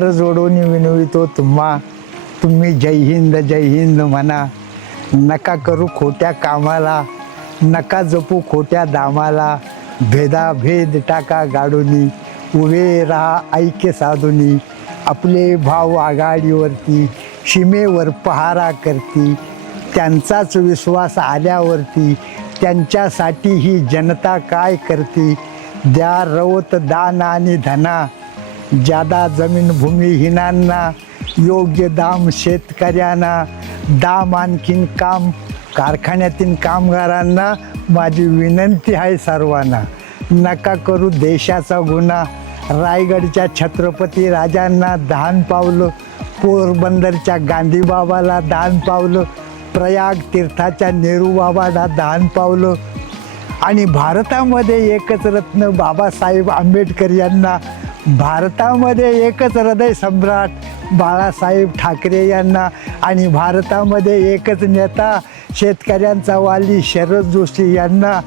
कर जोडून विनवितो तुम्हा, तुम्ही जय हिंद म्हणा. नका करू खोट्या कामाला, नका जपू खोट्या दामाला. भेदाभेद टाका गाडूनी, उभे राहा ऐक्य साधुनी. आपले भाव आघाडीवरती, सीमेवर पहारा करती. त्यांचाच विश्वास आल्यावरती, त्यांच्यासाठी ही जनता काय करती. द्या रवत दान आणि धना, जादा जमीन भूमिहीनांना. योग्य दाम शेतकऱ्यांना, दाम आणखीन काम कारखान्यातील कामगारांना. माझी विनंती आहे सर्वांना, नका करू देशाचा गुन्हा. रायगडच्या छत्रपती राजांना 10 पावलं, पोरबंदरच्या गांधीबाबाला 10 पावलं, प्रयाग तीर्थाच्या नेहरू बाबाला 10 पावलं. आणि भारतामध्ये एकच रत्न बाबासाहेब आंबेडकर यांना. भारतामध्ये एकच हृदय सम्राट बाळासाहेब ठाकरे यांना. आणि भारतामध्ये एकच नेता शेतकऱ्यांचा वाली शरद जोशी यांना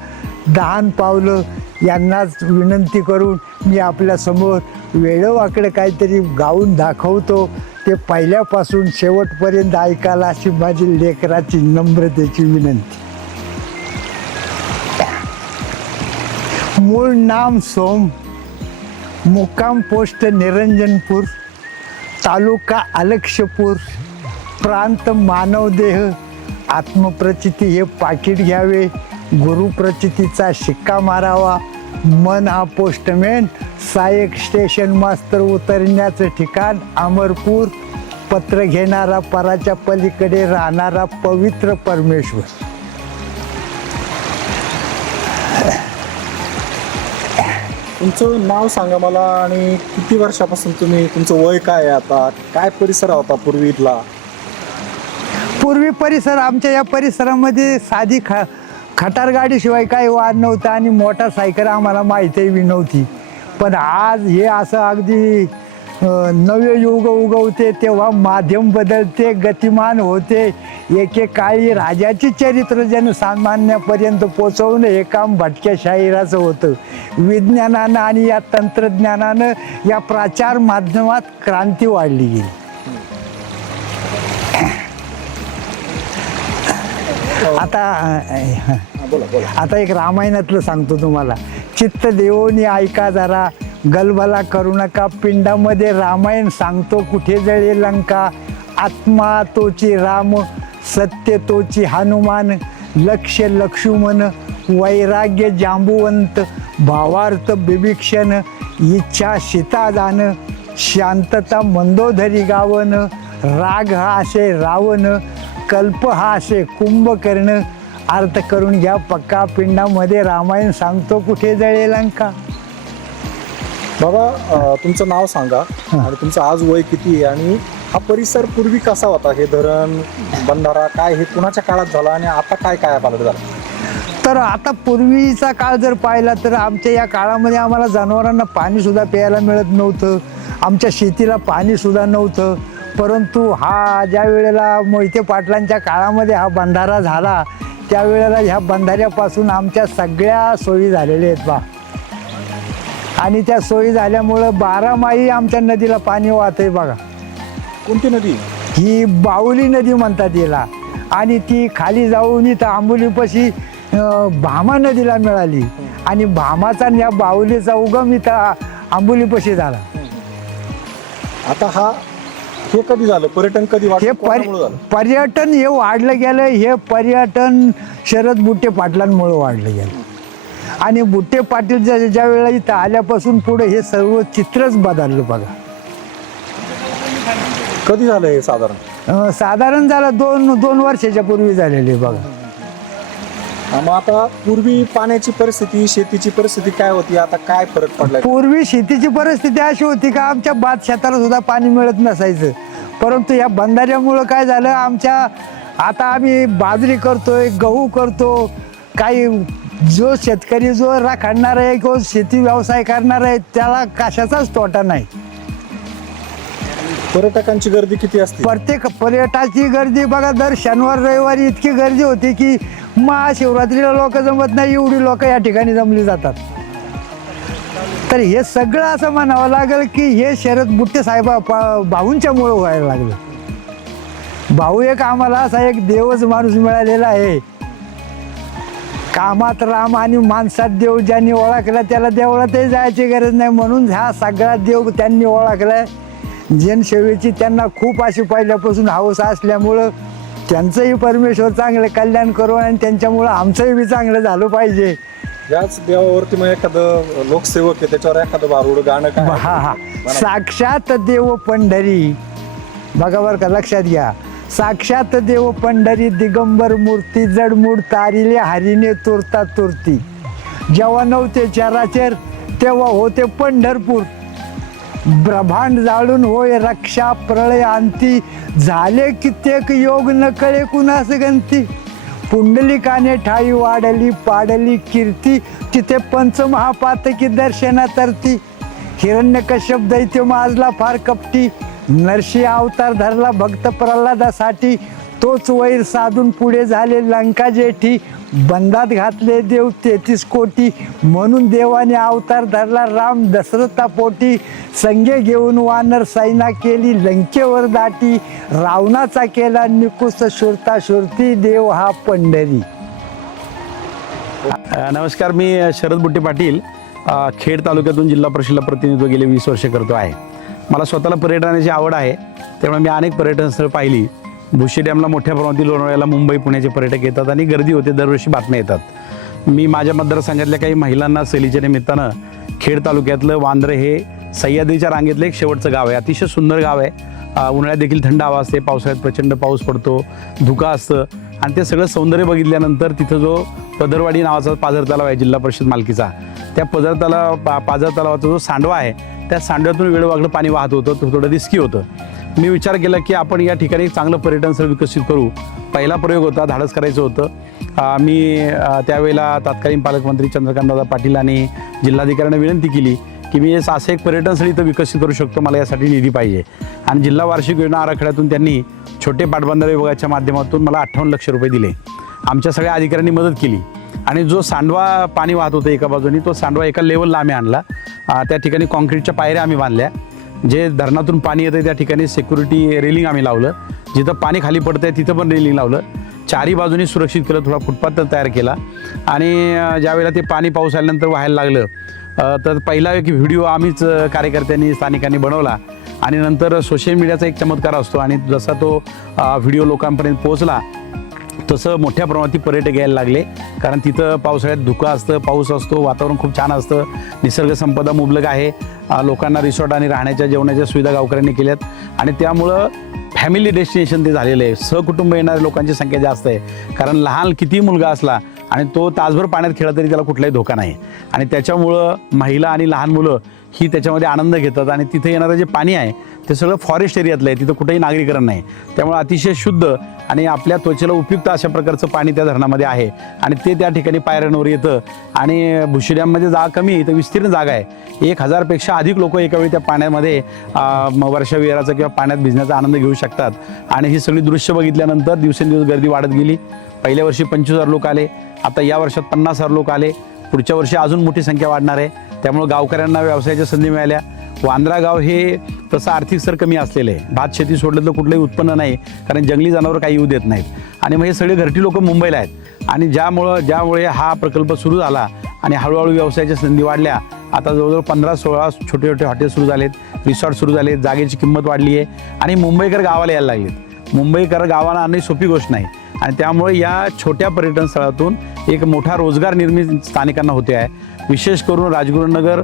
10 पावलं. यांनाच विनंती करून मी आपल्यासमोर वेळोवाकडे काहीतरी गाऊन दाखवतो. ते पहिल्यापासून शेवटपर्यंत ऐकायला अशी माझी लेकराची नम्रतेची विनंती. मूळ नाम सोम, मुक्काम पोस्ट निरंजनपूर, तालुका अलक्षपूर, प्रांत मानवदेह. आत्मप्रचिती हे पाकिट घ्यावे, गुरुप्रचितीचा शिक्का मारावा. मन हा पोस्टमॅन, सहाय्यक स्टेशन मास्तर उतरण्याचं ठिकाण अमरपूर. पत्र घेणारा पराच्या पलीकडे राहणारा पवित्र परमेश्वर. तुमचं नाव सांगा मला आणि किती वर्षापासून तुम्ही, तुमचं वय काय आहे आता, काय परिसर होता पूर्वी इथला? पूर्वी परिसर आमच्या या परिसरामध्ये साधी खटार गाडीशिवाय काही वाहन नव्हतं आणि मोटारसायकल आम्हाला माहितीही बी नव्हती. पण आज हे असं अगदी नवे युग उगवते, तेव्हा माध्यम बदलते, गतिमान होते. एकेकाळी राजाची चरित्र जनसामान्यापर्यंत पोचवणं हे काम भटक्या शाहिराचं होतं. विज्ञानानं आणि या तंत्रज्ञानानं या प्रचार माध्यमात क्रांती वाढली गेली. आता एक रामायणातलं सांगतो तुम्हाला. चित्त देवोनी ऐका जरा, गलबला करू नका. पिंडामध्ये रामायण सांगतो, कुठे जळे लंका. आत्मा तोची राम, सत्य तोची हनुमान. लक्ष लक्ष्मण, वैराग्य जांबुवंत. भावार्थ बिभीषण, इच्छा सीता जाण. शांतता मंदोदरी गावन. राग हा असे रावण, कल्प हा असे कुंभकर्ण. अर्थ करून घ्या पक्का, पिंडामध्ये रामायण सांगतो, कुठे जळे लंका. बाबा तुमचं नाव सांगा आणि तुमचं आज वय किती आहे आणि हा परिसर पूर्वी कसा होता? हे धरण बंधारा काय हे कुणाच्या काळात झाला आणि आता काय काय पालट झालं? तर आता पूर्वीचा काळ जर पाहिला तर आमच्या या काळामध्ये आम्हाला जनावरांना पाणीसुद्धा प्यायला मिळत नव्हतं. आमच्या शेतीला पाणीसुद्धा नव्हतं. परंतु हा ज्या वेळेला मोहिते पाटलांच्या काळामध्ये हा बंधारा झाला, त्यावेळेला ह्या बंधाऱ्यापासून आमच्या सगळ्या सोयी झालेल्या आहेत बा. आणि त्या सोयी झाल्यामुळं 12 आमच्या नदीला पाणी वाहतंय बघा. कोणती नदी? ही बाहुली नदी म्हणतात याला. आणि ती खाली जाऊन इथं आंबोलीपाशी भामा नदीला मिळाली. आणि भामाचा आणि या बाहुलीचा उगम इथं आंबोलीपाशी झाला. आता हे कधी झालं? पर्यटन कधी हे पर्यटन हे वाढलं गेलं. हे पर्यटन शरद बुट्टे पाटलांमुळे वाढलं गेलं. आणि बुट्टे पाटील ज्या वेळेला इथं आल्यापासून पुढे हे सर्व चित्रच बदललं बघा. कधी झालं हे साधारण झालं 2 वर्षाच्या पूर्वी झालेले बघा. मग आता पूर्वी पाण्याची परिस्थिती, शेतीची परिस्थिती काय होती, आता काय फरक पडलाय? पूर्वी शेतीची परिस्थिती अशी होती का आमच्या भात शेताला सुद्धा पाणी मिळत नसायचं. परंतु या बंधाऱ्यामुळं काय झालं, आमच्या आता आम्ही बाजरी करतोय, गहू करतो. काही जो शेतकरी जो राखणार आहे किंवा शेती व्यवसाय करणार आहे त्याला कशाचाच तोटा नाही. पर्यटकांची गर्दी किती असते? प्रत्येक पर्यटकाची गर्दी बघा, दर शनिवार रविवारी इतकी गर्दी होती की महाशिवरात्रीला लोक जमत नाही, एवढी लोक या ठिकाणी जमली जातात. तर हे सगळं असं म्हणावं लागेल की हे शरद बुट्टे साहेबा भाऊंच्यामुळं व्हायला लागलं. भाऊ एक आम्हाला असा एक देवच माणूस मिळालेला आहे. कामात राम आणि माणसात देव ज्यांनी ओळखला त्याला देवळातही जायची गरज नाही, म्हणून हा सगळा देव त्यांनी ओळखलाय. जनसेवेची त्यांना खूप अशी पहिल्यापासून हौस असल्यामुळं त्यांचंही परमेश्वर चांगलं कल्याण करू आणि त्यांच्यामुळं आमचंही बी चांगलं झालं पाहिजे. याच देवावरती मग एखादं लोकसेवक आहे त्याच्यावर एखादं भारुड गाणं काय आहे? हा हा साक्षात देव पंढरी, बघा बरं का, लक्षात घ्या. साक्षात देव पंढरी दिगंबर मूर्ती जडमूड तारिले हरीने तुरता तुरती. जेव्हा नव्हते चराचर तेव्हा होते पंढरपूर. ब्रह्मांड जाळून होय रक्षा प्रळय अंती. झाले कित्येक योग न कळे कुणास गंती. पुंडलिकाने ठाई वाढली पाडली कीर्ती. तिथे पंचमहापातकी दर्शना तरती. हिरण्यकश्यप दैत्य माजला फार कपटी. नरसिंह अवतार धरला भक्त प्रल्हादासाठी. तोच वैर साधून पुढे झाले लंका जेठी. बंदात घातले देव 33 कोटी. म्हणून देवाने अवतार धरला राम दशरथा पोटी. संगे घेऊन वानर सैना केली लंकेवर दाटी. रावणाचा केला निकुस्त शूरता शूरती. देव हा पंढरी. नमस्कार, मी शरद बुट्टे पाटील, खेड तालुक्यातून जिल्हा परिषदेला प्रतिनिधित्व गेले 20 वर्ष करतो आहे. मला स्वतःला पर्यटनाची आवड आहे, त्यामुळे मी अनेक पर्यटन स्थळ पाहिली. भुशी डॅमला मोठ्या प्रमाणात लोणावळ्याला मुंबई पुण्याचे पर्यटक येतात आणि गर्दी होते, दरवर्षी बातम्या येतात. मी माझ्या मतदारसंघातल्या काही महिलांना सहलीच्या निमित्तानं खेड तालुक्यातलं वांद्रे हे सह्याद्रीच्या रांगेतलं एक शेवटचं गाव आहे. अतिशय सुंदर गाव आहे. उन्हाळ्यात देखील थंड हवा असते, पावसाळ्यात प्रचंड पाऊस पडतो, धुकं असतं आणि ते सगळं सौंदर्य बघितल्यानंतर तिथं जो पदरवाडी नावाचा पाझर तलाव आहे जिल्हा परिषद मालकीचा, त्या पाझर तलावाचा जो सांडवा आहे त्या सांडव्यातून वेळोवेगळं पाणी वाहत होतं. तो थोडं रिस्की होतं. मी विचार केला की आपण या ठिकाणी चांगलं पर्यटन स्थळ विकसित करू. पहिला प्रयोग होता, धाडस करायचं होतं. मी त्यावेळेला तत्कालीन पालकमंत्री चंद्रकांतदादा पाटील आणि जिल्हाधिकाऱ्यांना विनंती केली की मी असं एक पर्यटन स्थळ इथं विकसित करू शकतो, मला यासाठी निधी पाहिजे. आणि जिल्हा वार्षिक योजना आराखड्यातून त्यांनी छोटे पाटबंधारे विभागाच्या माध्यमातून मला 58 लक्ष रुपये दिले. आमच्या सगळ्या अधिकाऱ्यांनी मदत केली आणि जो सांडवा पाणी वाहत होतं एका बाजूनी, तो सांडवा एका लेवलला आम्ही आणला. त्या ठिकाणी कॉन्क्रीटच्या पायऱ्या आम्ही बांधल्या. जे धरणातून पाणी येतं त्या ठिकाणी सिक्युरिटी रेलिंग आम्ही लावलं. जिथं पाणी खाली पडतंय तिथं पण रेलिंग लावलं. चारही बाजूनी सुरक्षित केलं. थोडा फुटपाथ तयार केला आणि ज्यावेळेला ते पाणी पाऊस आल्यानंतर व्हायला लागलं तर पहिला एक व्हिडिओ आम्हीच कार्यकर्त्यांनी स्थानिकांनी बनवला आणि नंतर सोशल मीडियाचा एक चमत्कार असतो आणि जसा तो व्हिडिओ लोकांपर्यंत पोहोचला तसं मोठ्या प्रमाणात पर्यटक यायला लागले. कारण तिथं पावसाळ्यात धुकं असतं, पाऊस असतो, वातावरण खूप छान असतं, निसर्ग संपदा मुबलक आहे. लोकांना रिसॉर्ट आणि राहण्याच्या जेवणाच्या सुविधा गावकऱ्यांनी केल्यात आणि त्यामुळं फॅमिली डेस्टिनेशन ते झालेलं आहे. सहकुटुंब येणाऱ्या लोकांची संख्या जास्त आहे. कारण लहान कितीही मुलगा असला आणि तो तासभर पाण्यात खेळला तरी त्याला कुठलाही धोका नाही आणि त्याच्यामुळं महिला आणि लहान मुलं ही त्याच्यामध्ये आनंद घेतात. आणि तिथे येणारं जे पाणी आहे ते सगळं फॉरेस्ट एरियातलं आहे, तिथं कुठेही नागरीकरण नाही. त्यामुळे अतिशय शुद्ध आणि आपल्या त्वचेला उपयुक्त अशा प्रकारचं पाणी त्या धरणामध्ये आहे आणि ते त्या ठिकाणी पायऱ्यांवर येतं. आणि भुशी डॅममध्ये जागा कमी आहे, तर विस्तीर्ण जागा आहे. 1000पेक्षा अधिक लोक एकावेळी त्या पाण्यामध्ये वर्षाविहाराचा किंवा पाण्यात भिजण्याचा आनंद घेऊ शकतात. आणि ही सगळी दृश्य बघितल्यानंतर दिवसेंदिवस गर्दी वाढत गेली. पहिल्या वर्षी 25,000 लोक आले, आता या वर्षात 50,000 लोक आले. पुढच्या वर्षी अजून मोठी संख्या वाढणार आहे. त्यामुळे गावकऱ्यांना व्यवसायाच्या संधी मिळाल्या. वांद्रा गाव हे तसं आर्थिक स्तर कमी असलेलं आहे. भात शेती सोडलं तर कुठलंही उत्पन्न नाही, कारण जंगली जनावरं काही येऊ देत नाहीत. आणि मग हे सगळे घरटी लोक मुंबईला आहेत आणि ज्यामुळे हा प्रकल्प सुरू झाला आणि हळूहळू व्यवसायाच्या संधी वाढल्या. आता जवळजवळ 15-16 छोटे छोटे हॉटेल सुरू झालेत, रिसॉर्ट सुरू झालेत, जागेची किंमत वाढली आहे आणि मुंबईकर गावाला यायला लागलेत. मुंबईकर गावाला आणणे सोपी गोष्ट नाही आणि त्यामुळे या छोट्या पर्यटन स्थळातून एक मोठा रोजगार निर्मिती स्थानिकांना होते आहे. विशेष करून राजगुरुनगर,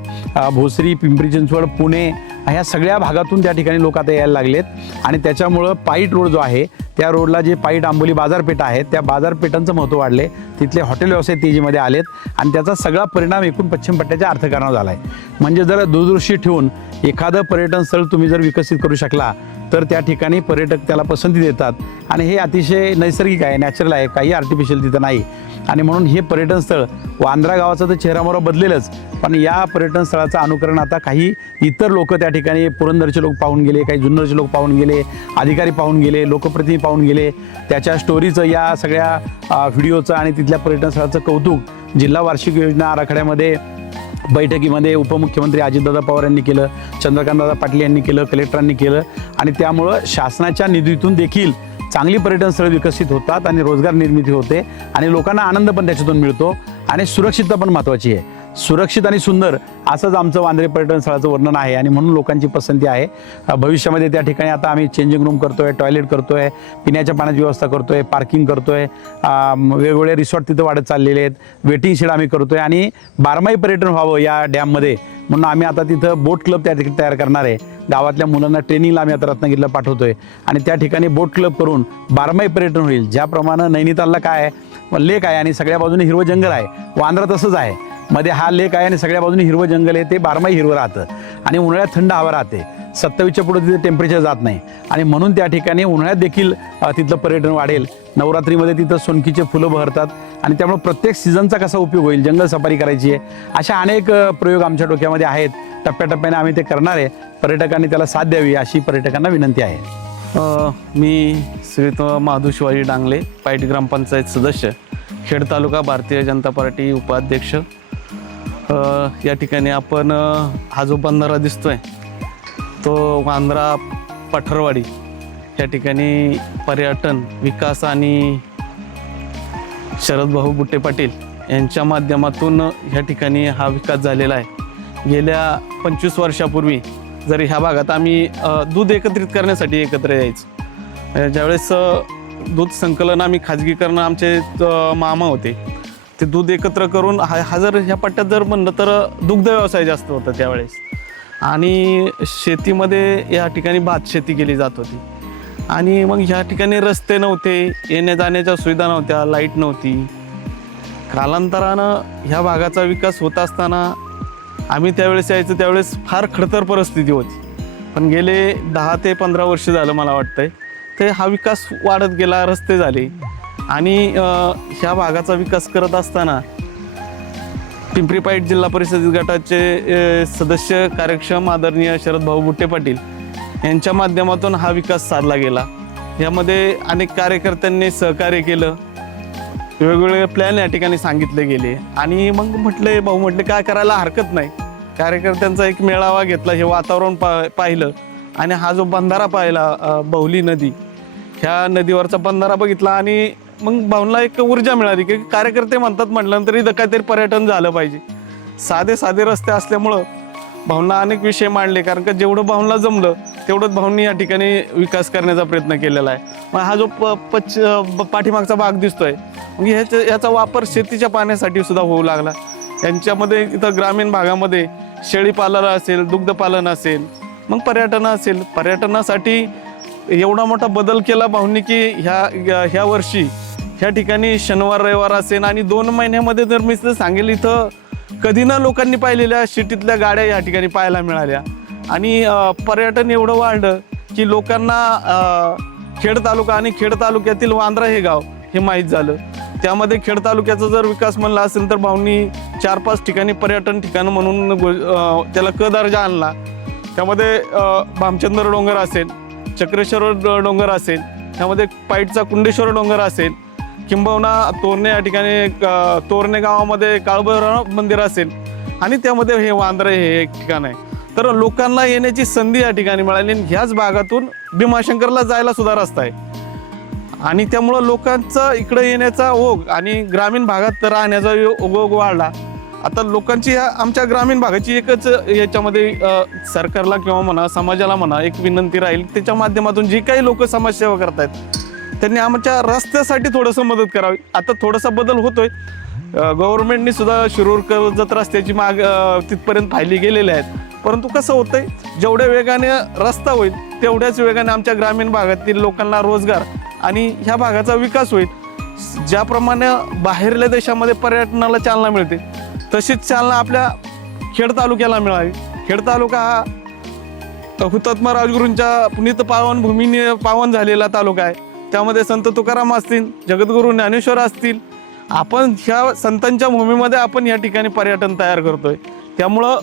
भोसरी, पिंपरी चिंचवड, पुणे ह्या सगळ्या भागातून त्या ठिकाणी लोक आता यायला लागलेत. आणि त्याच्यामुळं पाईट रोड जो आहे त्या रोडला जे पाईट आंबोली बाजारपेठ आहेत त्या बाजारपेठांचं महत्त्व वाढले. तिथले हॉटेल व्यवसाय तेजीमध्ये आलेत आणि त्याचा सगळा परिणाम एकूण पश्चिम पट्ट्याच्या अर्थकारणावर झाला आहे. म्हणजे जर दूरदृष्टी ठेवून एखादं पर्यटन स्थळ तुम्ही जर विकसित करू शकला तर त्या ठिकाणी पर्यटक त्याला पसंती देतात आणि हे अतिशय नैसर्गिक आहे, नॅचरल आहे, काही आर्टिफिशियल तिथं नाही. आणि म्हणून हे पर्यटन स्थळ वांद्रा गावाचा तर चेहरामोहरा बदलेलच, पण या पर्यटन स्थळाचं अनुकरण आता काही इतर लोक त्या ठिकाणी पुरंदरचे लोक पाहून गेले, काही जुन्नरचे लोक पाहून गेले, अधिकारी पाहून गेले, लोकप्रतिनिधी पाहून गेले. त्याच्या स्टोरीचं, या सगळ्या व्हिडिओचं आणि तिथल्या पर्यटन स्थळाचं कौतुक जिल्हा वार्षिक योजना आराखड्यामध्ये बैठकीमध्ये उपमुख्यमंत्री अजितदादा पवार यांनी केलं, चंद्रकांतदादा पाटील यांनी केलं, कलेक्टरांनी केलं आणि त्यामुळं शासनाच्या निधीतून देखील चांगली पर्यटन स्थळं विकसित होतात आणि रोजगार निर्मिती होते आणि लोकांना आनंद पण त्याच्यातून मिळतो आणि सुरक्षितता पण महत्त्वाची आहे. सुरक्षित आणि सुंदर असंच आमचं वांद्रे पर्यटन स्थळाचं वर्णन आहे आणि म्हणून लोकांची पसंती आहे. भविष्यामध्ये त्या ठिकाणी आता आम्ही चेंजिंग रूम करतोय, टॉयलेट करतोय, पिण्याच्या पाण्याची व्यवस्था करतोय, पार्किंग करतोय, वेगवेगळे रिसॉर्ट तिथं वाढत चाललेले आहेत, वेटिंग शेड आम्ही करतोय आणि बारमाही पर्यटन व्हावं या डॅममध्ये म्हणून आम्ही आता तिथं बोट क्लब त्या ठिकाणी तयार करणार आहे. गावातल्या मुलांना ट्रेनिंगला आम्ही आता रत्नागिरीला पाठवतोय आणि त्या ठिकाणी बोट क्लब करून बारमाही पर्यटन होईल. ज्याप्रमाणे नैनितालला काय आहे, लेक आहे आणि सगळ्या बाजूने हिरवं जंगल आहे, वांद्रा तसंच आहे, मध्ये हा लेक आहे आणि सगळ्या बाजूने हिरवं जंगल आहे, ते बारमाही हिरवं राहतं आणि उन्हाळ्यात थंड हवा राहते. 27च्या पुढे तिथे टेम्परेचर जात नाही आणि म्हणून त्या ठिकाणी उन्हाळ्यात देखील तिथलं पर्यटन वाढेल. नवरात्रीमध्ये तिथं सोनकीचे फुलं बहरतात आणि त्यामुळे प्रत्येक सीझनचा कसा उपयोग होईल, जंगल सफारी करायची आहे, अशा अनेक प्रयोग आमच्या डोक्यामध्ये आहेत. टप्प्याटप्प्याने आम्ही ते करणार आहे. पर्यटकांनी त्याला साथ द्यावी अशी पर्यटकांना विनंती आहे. मी श्रीयुत माधू शिवाजी डांगले, पायटी ग्रामपंचायत सदस्य, खेड तालुका, भारतीय जनता पार्टी उपाध्यक्ष. या ठिकाणी आपण हा जो बंधारा दिसतोय तो वांद्रा पठारवाडी या ठिकाणी पर्यटन विकास आणि शरदभाऊ बुट्टे पाटील यांच्या माध्यमातून ह्या ठिकाणी हा विकास झालेला आहे. गेल्या 25 वर्षापूर्वी जर ह्या भागात आम्ही दूध एकत्रित करण्यासाठी एकत्र यायचो. ज्यावेळेस दूध संकलन आम्ही खाजगीकरण आमचे मामा होते, ते दूध एकत्र करून हा जर ह्या पट्ट्यात जर म्हणलं तर दुग्ध व्यवसाय जास्त होता त्यावेळेस आणि शेतीमध्ये या ठिकाणी भात शेती केली जात होती आणि मग ह्या ठिकाणी रस्ते नव्हते, येण्या जाण्याच्या सुविधा नव्हत्या, लाईट नव्हती. कालांतरानं ह्या भागाचा विकास होत असताना आम्ही त्यावेळेस यायचं त्यावेळेस फार खडतर परिस्थिती होती. पण गेले 10 ते 15 वर्ष झालं मला वाटतंय ते हा विकास वाढत गेला, रस्ते झाले आणि ह्या भागाचा विकास करत असताना पिंपरी पाईट जिल्हा परिषद गटाचे सदस्य कार्यक्षम आदरणीय शरदभाऊ बुट्टे पाटील यांच्या माध्यमातून हा विकास साधला गेला. यामध्ये अनेक कार्यकर्त्यांनी सहकार्य केलं, वेगवेगळे प्लॅन या ठिकाणी सांगितले गेले आणि मग भाऊ म्हटले काय करायला हरकत नाही. कार्यकर्त्यांचा एक मेळावा घेतला, हे वातावरण पाहिलं आणि हा जो बंधारा पाहिला, बहुली नदी, ह्या नदीवरचा बंधारा बघितला आणि मग भाऊंना एक ऊर्जा मिळाली की कार्यकर्ते म्हणतात म्हटल्यानंतर इथं काहीतरी पर्यटन झालं पाहिजे. साधे रस्ते असल्यामुळं भाऊंना अनेक विषय मांडले, कारण का जेवढं भाऊंना जमलं तेवढंच भाऊंनी या ठिकाणी विकास करण्याचा प्रयत्न केलेला आहे. मग हा जो पाठीमागचा भाग दिसतोय मग याचा वापर शेतीच्या पाण्यासाठी सुद्धा होऊ लागला. यांच्यामध्ये इथं ग्रामीण भागामध्ये शेळीपालन असेल, दुग्धपालन असेल, मग पर्यटन असेल, पर्यटनासाठी एवढा मोठा बदल केला भाऊंनी की ह्या वर्षी ह्या ठिकाणी शनिवार रविवार असेल आणि 2 महिन्यामध्ये जर मी सांगेल इथं कधी ना लोकांनी पाहिलेल्या शिटीतल्या गाड्या या ठिकाणी पाहायला मिळाल्या आणि पर्यटन एवढं वाढलं की लोकांना खेड तालुका आणि खेड तालुक्यातील वांद्रा हे गाव हे माहीत झालं. त्यामध्ये खेड तालुक्याचा जर विकास म्हणला असेल तर भाऊंनी 4-5 ठिकाणी पर्यटन ठिकाण म्हणून त्याला क दर्जा आणला. त्यामध्ये भामचंद्र डोंगर असेल, चक्रेश्वर डोंगर असेल, त्यामध्ये पाईटचा कुंडेश्वर डोंगर असेल, किंबहुना तोरणे या ठिकाणी तोरणे गावामध्ये काळभैरव मंदिर असेल आणि त्यामध्ये हे वांद्रे हे एक ठिकाण आहे. तर लोकांना येण्याची संधी या ठिकाणी मिळाली. ह्याच भागातून भीमाशंकरला जायला सुद्धा रस्ता आहे आणि त्यामुळं लोकांचा इकडे येण्याचा ओघ आणि ग्रामीण भागात राहण्याचा ओघ वाढला. आता लोकांची आमच्या ग्रामीण भागाची एकच याच्यामध्ये सरकारला किंवा म्हणा समाजाला म्हणा एक विनंती राहील, त्याच्या माध्यमातून जी काही लोक समाजसेवा करतायत त्यांनी आमच्या रस्त्यासाठी थोडंसं मदत करावी. आता थोडासा बदल होतोय, गव्हर्नमेंटनी सुद्धा शिरूर कर्जत रस्त्याची तिथपर्यंत फायली गेलेल्या आहेत. परंतु कसं होतंय, जेवढ्या वेगाने रस्ता होईल तेवढ्याच वेगाने आमच्या ग्रामीण भागातील लोकांना रोजगार आणि ह्या भागाचा विकास होईल. ज्याप्रमाणे बाहेरल्या देशामध्ये पर्यटनाला चालना मिळते तशीच चालना आपल्या खेड तालुक्याला मिळावी. खेड तालुका हा हुतात्मा राजगुरूंच्या पुनीत पावनभूमीने पावन झालेला तालुका आहे. त्यामध्ये संत तुकाराम असतील, जगद्गुरू ज्ञानेश्वर असतील, आपण ह्या संतांच्या भूमीमध्ये आपण या ठिकाणी पर्यटन तयार करतोय. त्यामुळं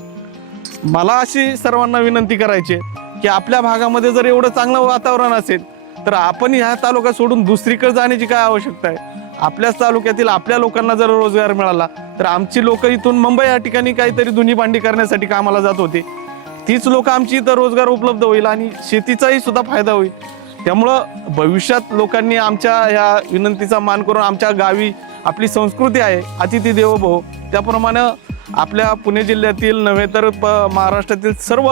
मला अशी सर्वांना विनंती करायची आहे की आपल्या भागामध्ये जर एवढं चांगलं वातावरण असेल तर आपण ह्या तालुका सोडून दुसरीकडे जाण्याची काय आवश्यकता आहे. आपल्याच तालुक्यातील आपल्या लोकांना जर रोजगार मिळाला तर आमची लोक इथून मुंबई या ठिकाणी काहीतरी धुनी भांडी करण्यासाठी कामाला जात होते. तीच लोक आमची इथं रोजगार उपलब्ध होईल आणि शेतीचाही सुद्धा फायदा होईल. त्यामुळं भविष्यात लोकांनी आमच्या ह्या विनंतीचा मान करून आमच्या गावी आपली संस्कृती आहे अतिथी देवो भव, त्याप्रमाणे आपल्या पुणे जिल्ह्यातील नव्हे तर महाराष्ट्रातील सर्व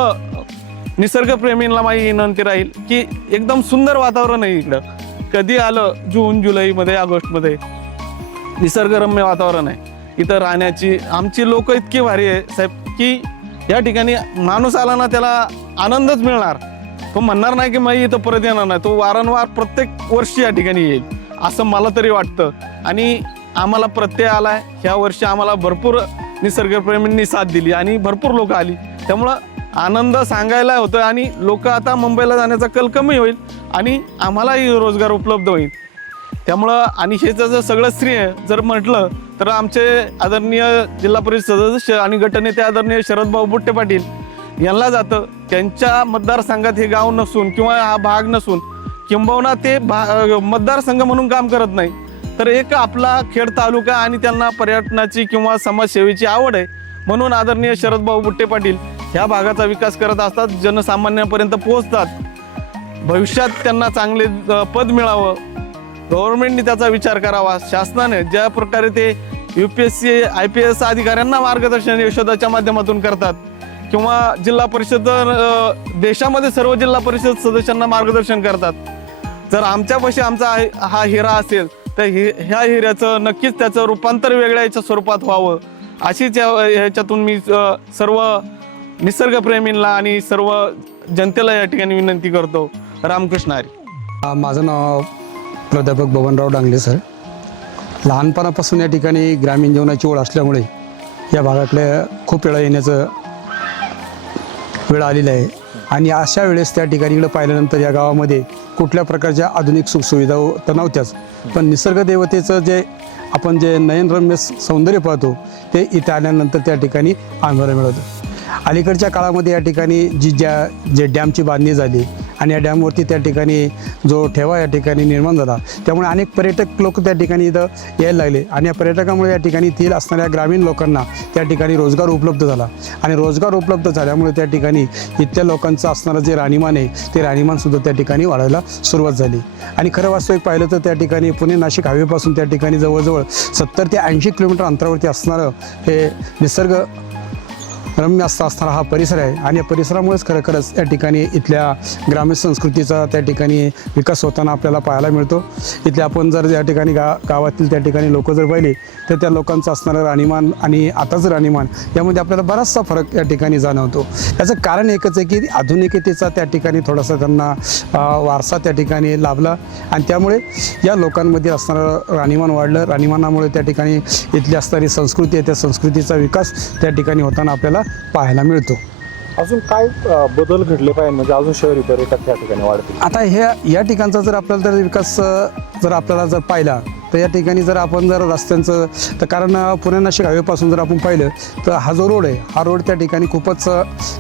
निसर्गप्रेमींना माझी विनंती राहील की एकदम सुंदर वातावरण आहे इकडं. कधी आलं जून जुलैमध्ये ऑगस्टमध्ये निसर्गरम्य वातावरण आहे इथं राहण्याची. आमची लोक इतकी भारी आहे साहेब की या ठिकाणी माणूस आला ना त्याला आनंदच मिळणार. तो म्हणणार नाही की मी इथं परत येणार नाही, तो वारंवार प्रत्येक वर्षी या ठिकाणी येईल असं मला तरी वाटतं. आणि आम्हाला प्रत्यय आलाय ह्या वर्षी, आम्हाला भरपूर निसर्गप्रेमींनी साथ दिली आणि भरपूर लोक आली. त्यामुळं आनंद सांगायला होतोय आणि लोक आता मुंबईला जाण्याचा कल कमी होईल आणि आम्हालाही रोजगार उपलब्ध होईल. त्यामुळं आणि हे जर सगळं श्रेय जर म्हटलं तर आमचे आदरणीय जिल्हा परिषद सदस्य आणि गटनेते आदरणीय शरदभाऊ बुट्टे पाटील यांना जातं. त्यांच्या मतदारसंघात हे गाव नसून किंवा हा भाग नसून किंबहुना ते मतदारसंघ म्हणून काम करत नाही, तर एक आपला खेड तालुका आणि त्यांना पर्यटनाची किंवा समाजसेवेची आवड आहे म्हणून आदरणीय शरदभाऊ बुट्टे पाटील ह्या भागाचा विकास करत असतात, जनसामान्यांपर्यंत पोहोचतात. भविष्यात त्यांना चांगले पद मिळावं, गव्हर्नमेंटने त्याचा विचार करावा. शासनाने ज्या प्रकारे ते UPSC IPS अधिकाऱ्यांना मार्गदर्शन यशोदाच्या माध्यमातून करतात किंवा जिल्हा परिषद देशामध्ये सर्व जिल्हा परिषद सदस्यांना मार्गदर्शन करतात, जर आमच्यापाशी आमचा हा हिरा असेल तर ह्या हिऱ्याचं नक्कीच त्याचं रूपांतर वेगळ्या याच्या स्वरूपात व्हावं अशीच ह्याच्यातून मी सर्व निसर्गप्रेमींना आणि सर्व जनतेला या ठिकाणी विनंती करतो. रामकृष्ण हरी. माझं नाव प्राध्यापक बबनराव डांगले सर. लहानपणापासून या ठिकाणी ग्रामीण जीवनाची ओढ असल्यामुळे या भागाकडे खूप वेळा येण्याचं वेळ आलेला आहे आणि अशा वेळेस त्या ठिकाणी इकडे पाहिल्यानंतर या गावामध्ये कुठल्या प्रकारच्या आधुनिक सुखसुविधा तर नव्हत्याच, पण निसर्गदेवतेचं जे आपण जे नयनरम्य सौंदर्य पाहतो ते इथे आल्यानंतर त्या ठिकाणी अनुभवायला मिळतं. अलीकडच्या काळामध्ये या ठिकाणी जे डॅमची बांधणी झाली आणि या डॅमवरती त्या ठिकाणी जो ठेवा या ठिकाणी निर्माण झाला, त्यामुळे अनेक पर्यटक लोक त्या ठिकाणी इथं यायला लागले आणि या पर्यटकामुळे या ठिकाणी येथील असणाऱ्या ग्रामीण लोकांना त्या ठिकाणी रोजगार उपलब्ध झाला आणि रोजगार उपलब्ध झाल्यामुळे त्या ठिकाणी इथल्या लोकांचं असणारं जे राहणीमान आहे ते राहणीमानसुद्धा त्या ठिकाणी वाढायला सुरुवात झाली. आणि खरं वास्तविक पाहिलं तर त्या ठिकाणी पुणे नाशिक हायवेपासून त्या ठिकाणी जवळजवळ 70 ते 80 किलोमीटर अंतरावरती असणारं हे निसर्ग रम्य असणारा हा परिसर आहे आणि या परिसरामुळेच खरंच या ठिकाणी इथल्या ग्रामीण संस्कृतीचा त्या ठिकाणी विकास होताना आपल्याला पाहायला मिळतो. इथले आपण जर या ठिकाणी गावातील त्या ठिकाणी लोक जर पाहिले तर त्या लोकांचं असणारं राहणीमान आणि आताचं राहणीमान यामध्ये आपल्याला बराचसा फरक या ठिकाणी जाणवतो. याचं कारण एकच आहे की आधुनिकतेचा त्या ठिकाणी थोडासा त्यांना वारसा त्या ठिकाणी लाभला आणि त्यामुळे या लोकांमध्ये असणारं राहणीमान वाढलं. राहणीमानामुळे त्या ठिकाणी इथली असणारी संस्कृती आहे त्या संस्कृतीचा विकास त्या ठिकाणी होताना आपल्याला पाहायला मिळतो. अजून काय बदल घडले पाहिजे म्हणजे अजून शहरी पर्यटक त्या ठिकाणी वाढतील? आता या ठिकाणचा जर आपल्याला जर विकास जर आपल्याला जर पाहिला तर या ठिकाणी जर आपण जर रस्त्यांचं तर कारण पुणे नाशिक हायवेपासून जर आपण पाहिलं तर हा जो रोड आहे हा रोड त्या ठिकाणी खूपच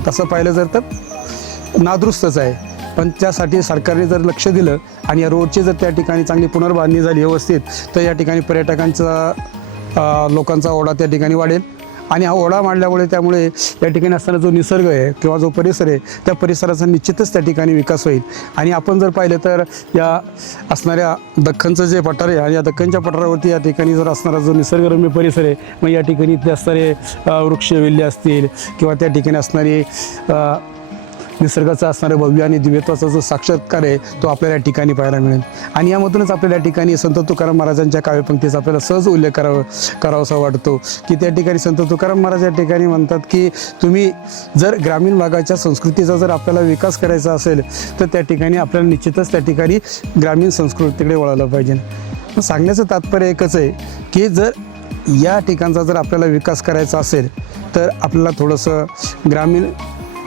तसं पाहिलं जर तर नादुरुस्तच आहे, पण त्यासाठी सरकारने जर लक्ष दिलं आणि या रोडची जर त्या ठिकाणी चांगली पुनर्बांधणी झाली व्यवस्थित तर या ठिकाणी पर्यटकांचा लोकांचा ओढा त्या ठिकाणी वाढेल आणि हा ओढा मांडल्यामुळे त्यामुळे या ठिकाणी असणारा जो निसर्ग आहे किंवा जो परिसर आहे त्या परिसराचा निश्चितच त्या ठिकाणी विकास होईल. आणि आपण जर पाहिलं तर या असणाऱ्या दख्खनचं जे पठार आहे आणि या दख्खनच्या पठारावरती या ठिकाणी जर असणारा जो निसर्गरम्य परिसर आहे मग या ठिकाणी इथले असणारे वृक्षवेल्ले असतील किंवा त्या ठिकाणी असणारी निसर्गाचा असणारं भव्य आणि दिव्यत्वाचा जो साक्षात्कार आहे तो आपल्याला या ठिकाणी पाहायला मिळेल. आणि यामधूनच आपल्याला या ठिकाणी संत तुकाराम महाराजांच्या काव्यपंक्तीचा आपल्याला सहज उल्लेख करावासा वाटतो की त्या ठिकाणी संत तुकाराम महाराज या ठिकाणी म्हणतात की तुम्ही जर ग्रामीण भागाच्या संस्कृतीचा जर आपल्याला विकास करायचा असेल तर त्या ठिकाणी आपल्याला निश्चितच त्या ठिकाणी ग्रामीण संस्कृतीकडे वळायला पाहिजे. सांगण्याचं तात्पर्य एकच आहे की जर या ठिकाणचा जर आपल्याला विकास करायचा असेल तर आपल्याला थोडंसं ग्रामीण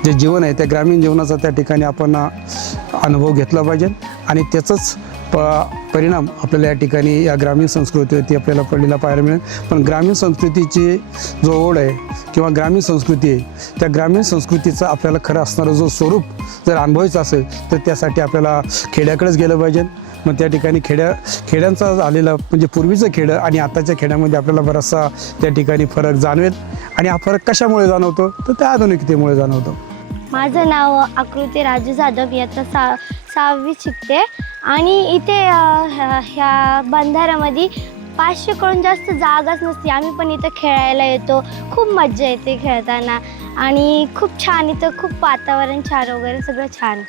जे जीवन आहे त्या ग्रामीण जीवनाचा त्या ठिकाणी आपण अनुभव घेतला पाहिजे आणि त्याचाच परिणाम आपल्याला या ठिकाणी या ग्रामीण संस्कृतीवरती आपल्याला पडलेला पाहायला मिळेल. पण ग्रामीण संस्कृतीची जो ओढ आहे किंवा ग्रामीण संस्कृती आहे त्या ग्रामीण संस्कृतीचा आपल्याला खरं असणारं जो स्वरूप जर अनुभवायचं असेल तर त्यासाठी आपल्याला खेड्याकडेच गेलं पाहिजे. मग त्या ठिकाणी खेड्यांचा झालेला म्हणजे पूर्वीचं खेडं आणि आताच्या खेड्यामध्ये आपल्याला बराचसा त्या ठिकाणी फरक जाणवेल. आणि हा फरक कशामुळे जाणवतो तर त्या आधुनिकतेमुळे जाणवतो. माझं नाव आकृती राजू जाधव, इयत्ता 6वी शिकते आणि इथे ह्या बंधाऱ्यामध्ये 500कडून जास्त जागाच नसते. आम्ही पण इथं खेळायला येतो, खूप मज्जा येते खेळताना आणि खूप छान, इथं खूप वातावरण छान वगैरे सगळं छान.